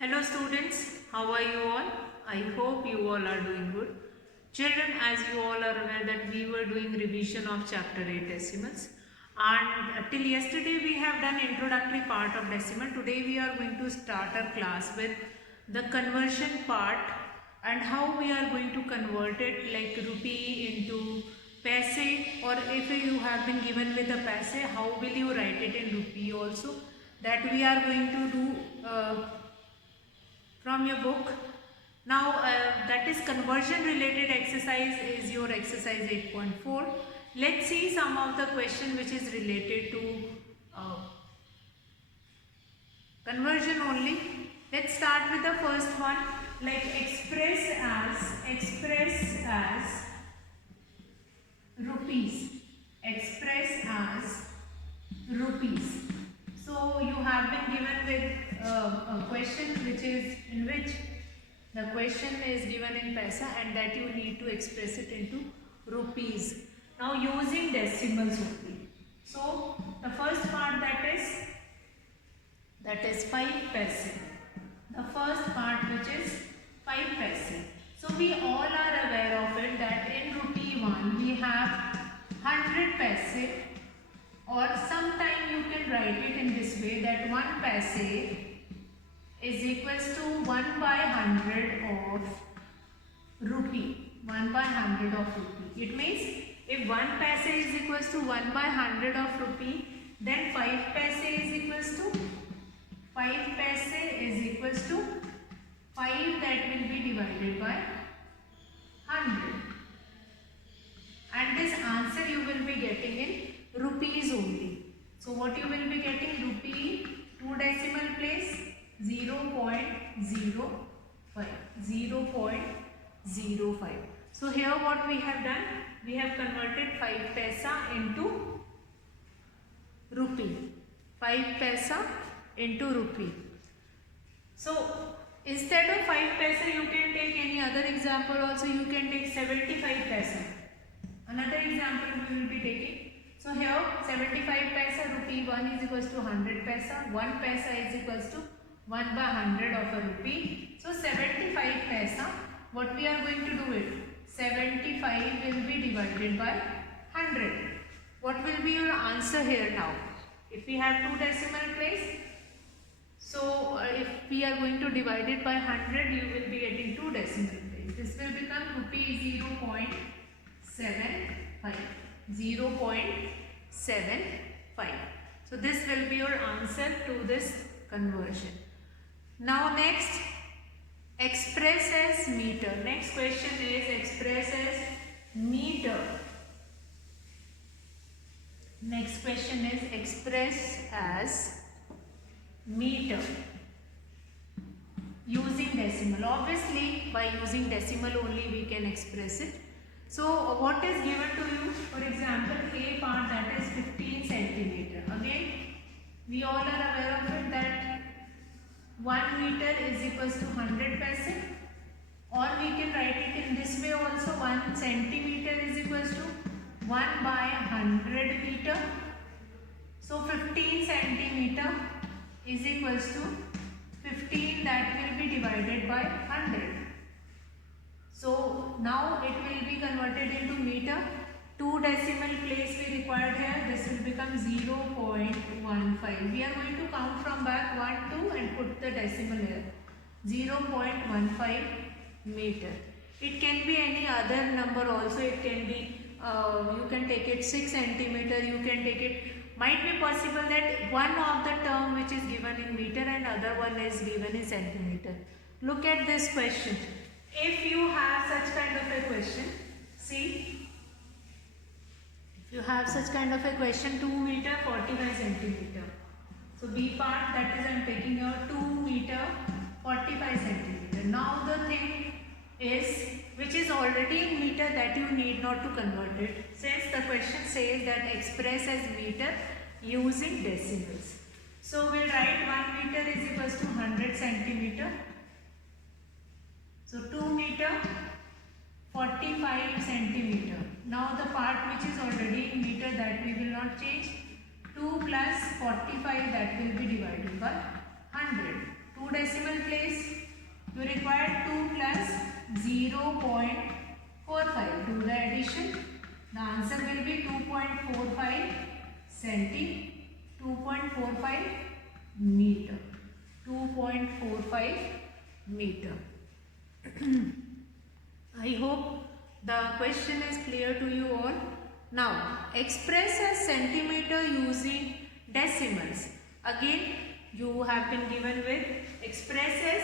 Hello students, how are you all? I hope you all are doing good. Children, as you all are aware that we were doing revision of chapter 8 decimals, and till yesterday we have done introductory part of decimal. Today we are going to start our class with the conversion part and how we are going to convert it, like rupee into paise, or if you have been given with a paise, how will you write it in rupee also, that we are going to do from your book. Now that is conversion related exercise is your exercise 8.4. Let's see some of the question which is related to uh, conversion only. Let's start with the first one, like express as rupees. Express as rupees. So you have been given with a question which is in which the question is given in paisa and that you need to express it into rupees. Now using decimals only. So the first part that is 5 paise. The first part which is 5 paise. So we all are aware of it that in rupee 1 we have 100 paise, or sometime you can write it in this way that 1 paise is equals to 1 by 100 of rupee. 1 by 100 of rupee. It means if 1 paise is equals to 1 by 100 of rupee, then 5 paise is equals to 5 paise is equals to 5 that will be divided by 100. And this answer you will be getting in rupees only. So what you will be getting, rupee 2 decimal place 0.05. 0.05. So here what we have done, we have converted 5 paisa into rupee. 5 paisa into rupee. So instead of 5 paisa you can take any other example also. You can take 75 paisa. Another example we will be taking. So here 75 paisa, rupee 1 is equals to 100 paisa. 1 paisa is equals to 1 by 100 of a rupee. So 75 paisa, what we are going to do it? 75 will be divided by 100. What will be your answer here now? If we have 2 decimal place, so if we are going to divide it by 100, you will be getting 2 decimal place. This will become rupee 0.75. 0.75. So this will be your answer to this conversion. Now next, express as meter. Next question is express as meter. Next question is express as meter using decimal. Obviously by using decimal only we can express it. So what is given to you? For example, A part, that is 15 centimeter. Again, we all are aware of it that 1 meter is equals to 100 paise, or we can write it in this way also. 1 centimeter is equals to 1 by 100 meter. So 15 centimeter is equals to 15 that will be divided by 100. So now it will be converted into meter. 2 decimal place we required here. This will become 0.15. We are going to count from back 1, 2 and put the decimal here. 0.15 meter. It can be any other number also. It can be, you can take it 6 centimeter. You can take it. Might be possible that one of the term which is given in meter and other one is given in centimeter. Look at this question. If you have such kind of a question, see, if you have such kind of a question, 2 meter 45 centimeter. So B part, that is I am taking your 2 meter 45 centimeter. Now the thing is, which is already in meter, that you need not to convert it, since the question says that express as meter using decimals. So we will write 1 meter is equals to 100 centimeter. So 2 meter 45 centimeter. Now the part which is already in meter, that we will not change. 2 plus 45, that will be divided by 100. 2 2 decimal place, you require 2 plus 0.45. Do the addition. The answer will be 2.45 2.45 meter. 2.45 meter. I hope the question is clear to you all. Now, express as centimeter using decimals. Again, you have been given with express as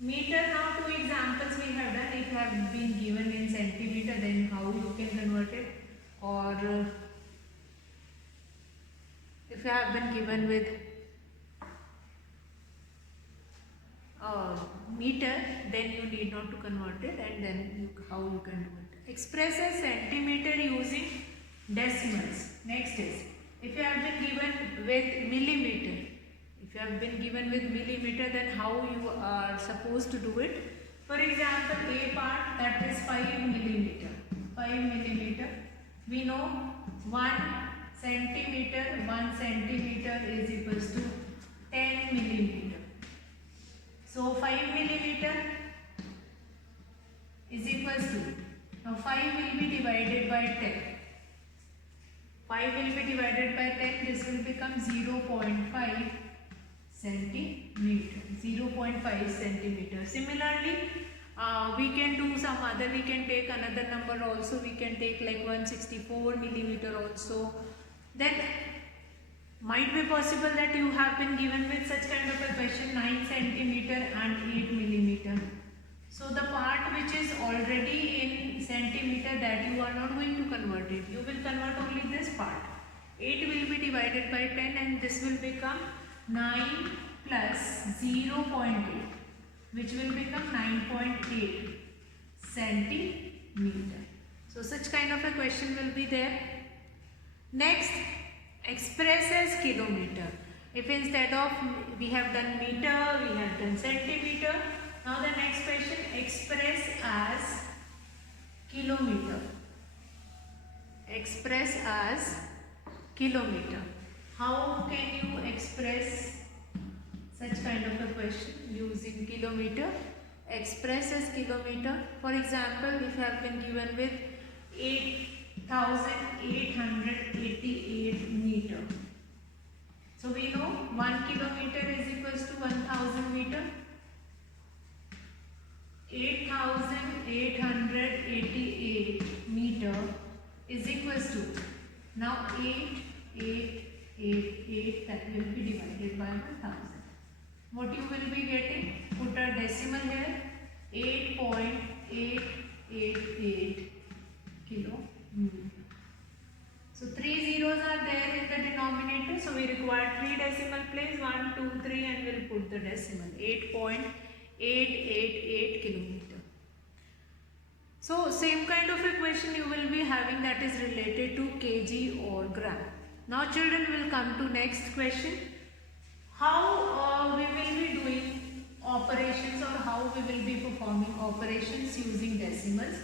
meter. Now, 2 examples we have done. If you have been given in centimeter, then how you can convert it? Or if you have been given with meter, then you need not to convert it, and then how you can do it. Express as centimeter using decimals. Next is, if you have been given with millimeter, then how you are supposed to do it. For example, A part, that is 5 millimeter. 5 millimeter. We know 1 centimeter is equals to 10 millimeter. So 5 millimeter is equals to, now 5 will be divided by 10. 5 will be divided by 10, this will become 0.5 centimeter. 0.5 centimeter. Similarly, we can do some other, we can take another number also, we can take like 164 millimeter also. Then might be possible that you have been given with such kind of a question, 9 centimeter and 8 millimeter. So the part which is already in centimeter, that you are not going to convert it. You will convert only this part. 8 will be divided by 10 and this will become 9 plus 0.8, which will become 9.8 centimeter. So such kind of a question will be there. Next, express as kilometer. If instead of we have done meter, we have done centimeter. Now the next question, express as kilometer. Express as kilometer. How can you express such kind of a question using kilometer? Express as kilometer. For example, if you have been given with 8,888 meter. So we know 1 kilometer is equals to 1,000 meter. 8,888 meter is equals to, now 8,888, that will be divided by 1,000. What you will be getting? Put a decimal here. 8.888 kilometer. So 3 zeros are there in the denominator. So we require 3 decimal place, 1, 2, 3, and we'll put the decimal. 8.888 kilometer. So same kind of a question you will be having, that is related to kg or gram. Now children, will come to next question. How we will be doing operations, or how we will be performing operations using decimals.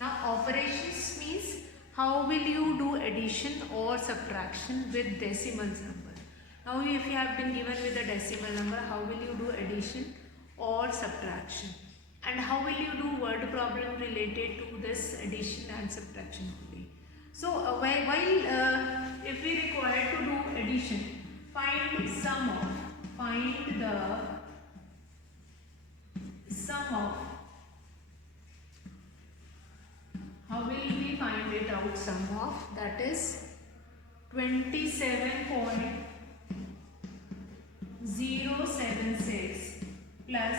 Now operations means how will you do addition or subtraction with decimals number. Now if you have been given with a decimal number, how will you do addition or subtraction, and how will you do word problem related to this addition and subtraction only. So while if we require to do addition, find the sum of, how will we find it out? Sum of, that is 27.076 plus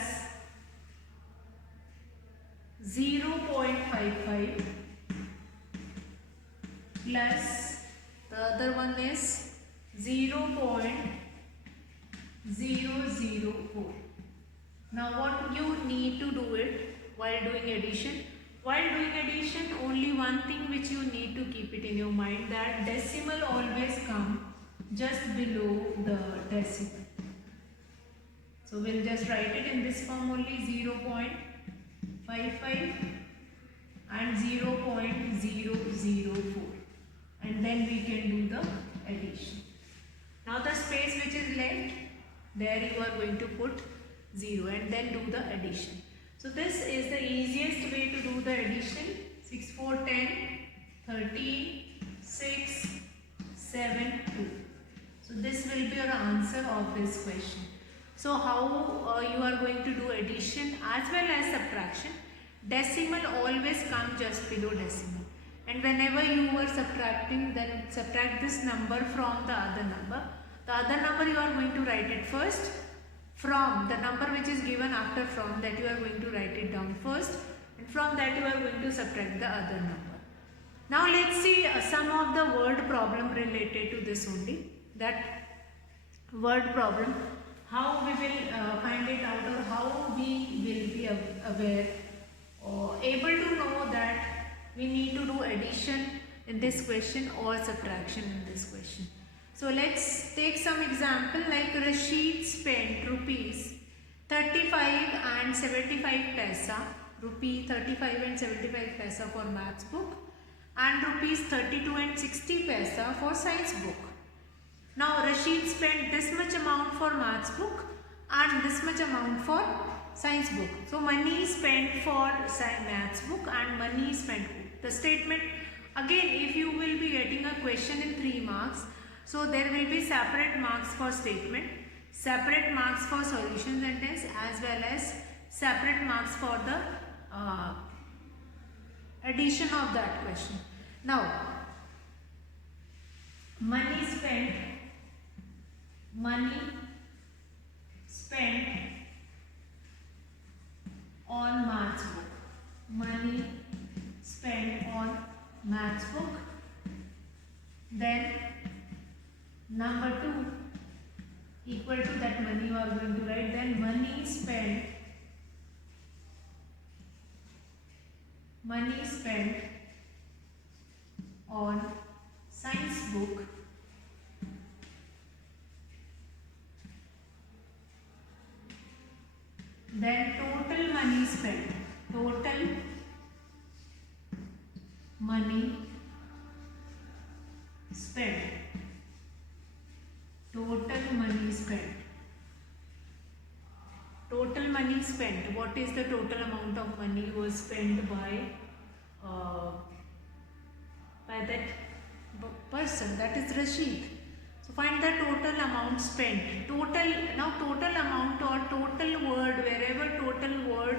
0.55 plus the other one is 0.004. Now what you need to do it while doing addition? While doing addition, only one thing which you need to keep it in your mind, that decimal always come just below the decimal. So we'll just write it in this form only, 0.55 and 0.004, and then we can do the addition. Now the space which is left, there you are going to put 0 and then do the addition. So this is the easiest way to do the addition. 6, 4, 10, 13, 6, 7, 2. So this will be your answer of this question. So how you are going to do addition as well as subtraction? Decimal always come just below decimal. And whenever you are subtracting, then subtract this number from the other number. The other number you are going to write it first. From the number which is given after from, that you are going to write it down first, and from that you are going to subtract the other number. Now let's see some of the word problem related to this only. That word problem, how we will find it out, or how we will be aware or able to know that we need to do addition in this question or subtraction in this question. So let's take some example, like Rashid spent rupees 35 and 75 paisa, rupee 35 and 75 paisa for maths book, and rupees 32 and 60 paisa for science book. Now Rashid spent this much amount for maths book and this much amount for science book. So money spent for maths book and money spent. The statement, again, if you will be getting a question in 3 marks, so there will be separate marks for statement, separate marks for solution sentence, as well as separate marks for the addition of that question. Now, money spent on maths book, money spent on maths book. Then number 2 equal to that money you are going to write. Then money spent on science book. Then total money spent. Total money spent. Total money spent. Total money spent. What is the total amount of money was spent by that person? That is Rashid. So find the total amount spent. Now total amount or total word, wherever total word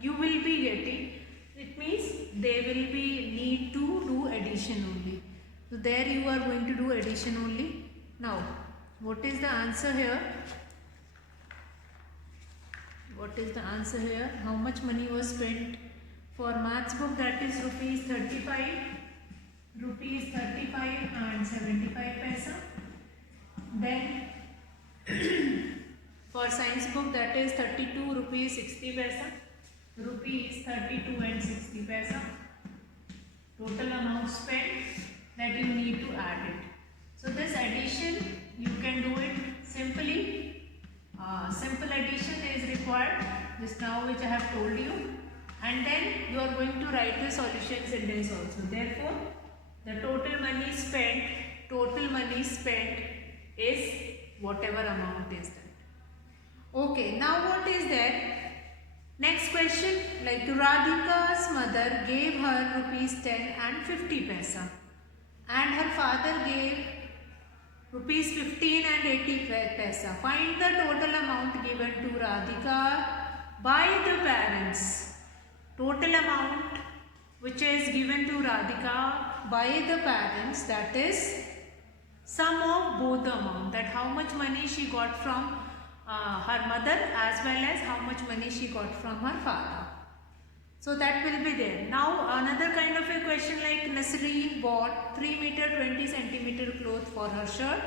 you will be getting, it means they will be need to do addition only. So there you are going to do addition only. Now what is the answer here? What is the answer here? How much money was spent for maths book? That is rupees 35 and 75 paisa. Then for science book, that is 32 rupees 60 paisa, rupees 32 and 60 paisa. Total amount spent that you need to add it. So this addition you can do it simply. Simple addition is required just now, which I have told you, and then you are going to write the solution sentence also. Therefore, the total money spent is whatever amount is that. Okay, now what is that? Next question, like Radhika's mother gave her rupees 10 and 50 paisa, and her father gave rupees 15 and 80 paisa. Find the total amount given to Radhika by the parents. Total amount which is given to Radhika by the parents, that is sum of both the amount, that how much money she got from her mother as well as how much money she got from her father. So that will be there. Now another kind of a question, like Nasreen bought 3 meter 20 centimeter cloth for her shirt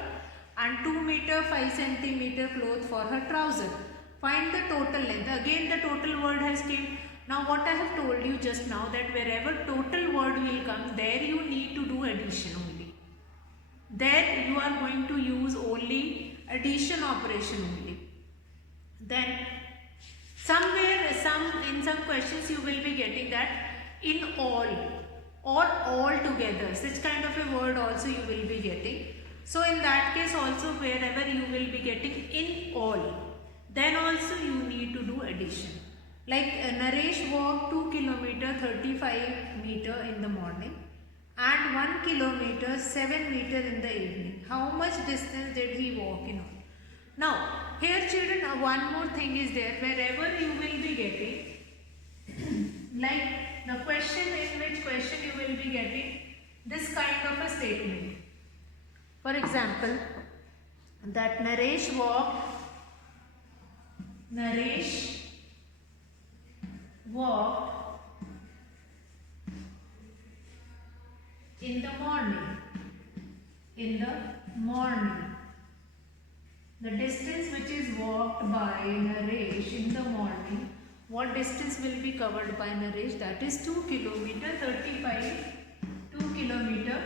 and 2 meter 5 centimeter cloth for her trouser. Find the total length. Again the total word has came. Now what I have told you just now, that wherever total word will come, there you need to do addition only. There you are going to use only addition operation only. Then in some questions you will be getting that in all or all together. Such kind of a word also you will be getting. So in that case also, wherever you will be getting in all, then also you need to do addition. Like Naresh walked 2 km 35 meter in the morning and 1 km 7 meter in the evening. How much distance did he walk in all? Now here children, one more thing is there, wherever you will be getting like the question, in which question you will be getting this kind of a statement. For example, that Naresh walked in the morning. The distance which is walked by Naresh in the morning, what distance will be covered by Naresh? That is 2 km 35 meter.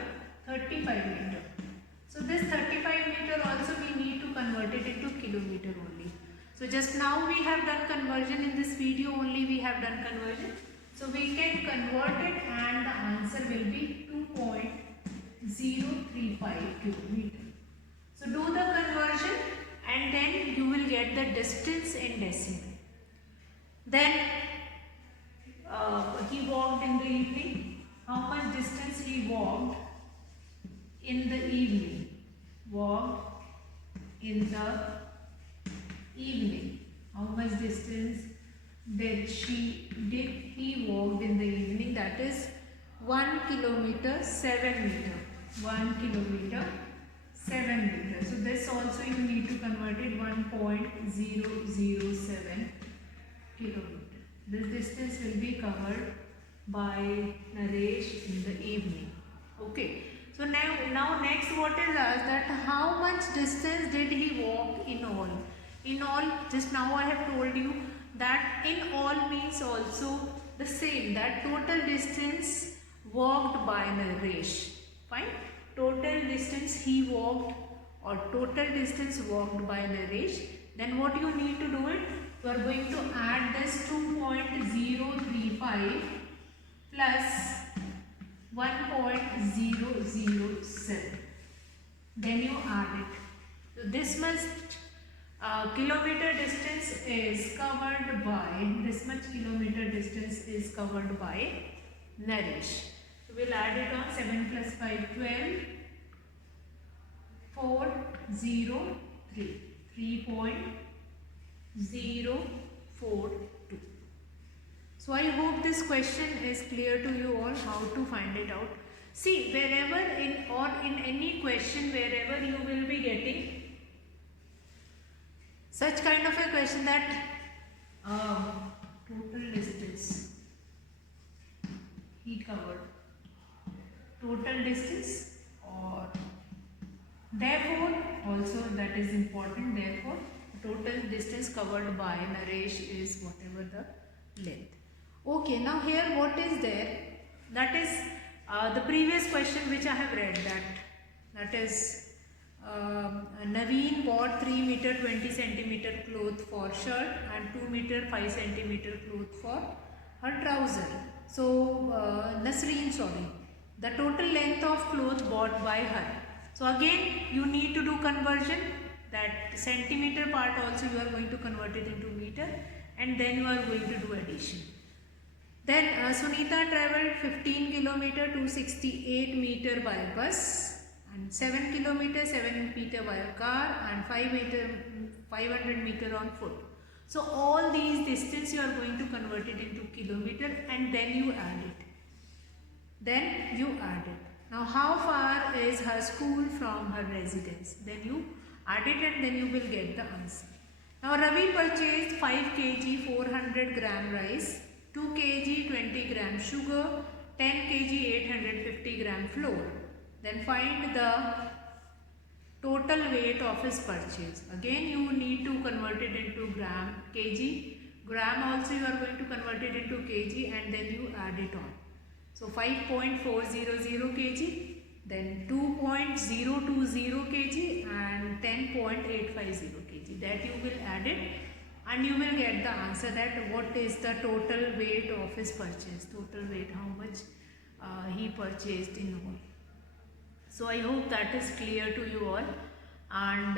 So this 35 meter also we need to convert it into kilometer only. So just now we have done conversion, in this video only we have done conversion. So we can convert it and the answer will be 2.035 kilometer. So do the conversion and then you will get the distance in decimal. Then he walked in the evening. How much distance he walked in the evening? How much distance did he walked in the evening? That is 1 km 7 meter. 1 km 7 meter. So this also you need to convert it 1.007 kilometer. This distance will be covered by Naresh in the evening. Okay. So now next what is asked, that how much distance did he walk in all? In all, just now I have told you that in all means also the same, that total distance walked by Naresh. Fine. Total distance he walked or total distance walked by Naresh. Then what you need to do it? You are going to add this 2.035 plus 1.007. Then you add it. So this much kilometer distance is covered by, Naresh. So we'll add it on. 7 plus 5, 12. 403. 3.042. So I hope this question is clear to you all, how to find it out. See, wherever in any question, wherever you will be getting such kind of a question, that total distance he covered, total distance, or therefore also that is important, therefore total distance covered by Naresh is whatever the length. Okay, now here what is there? That is the previous question which I have read, that is Naveen bought 3 meter 20 centimeter cloth for shirt and 2 meter 5 centimeter cloth for her trouser. So Nasreen, the total length of cloth bought by her. So again you need to do conversion, that centimeter part also you are going to convert it into meter, and then you are going to do addition. Then Sunita travelled 15 km 268 meter by bus, and 7 km 7 meter by a car, and 500 meter on foot. So all these distance you are going to convert it into kilometer, and then you add it. Now how far is her school from her residence? Then you add it and then you will get the answer. Now Ravi purchased 5 kg 400 gram rice, 2 kg 20 gram sugar, 10 kg 850 gram flour. Then find the total weight of his purchase. Again you need to convert it into gram, kg. Gram also you are going to convert it into kg, and then you add it on. So 5.400 kg, then 2.020 kg and 10.850 kg. That you will add it and you will get the answer, that what is the total weight of his purchase. Total weight, how much he purchased in all. So I hope that is clear to you all, and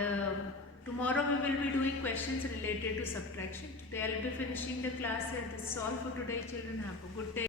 tomorrow we will be doing questions related to subtraction. Today I will be finishing the class here. This is all for today, children. Have a good day.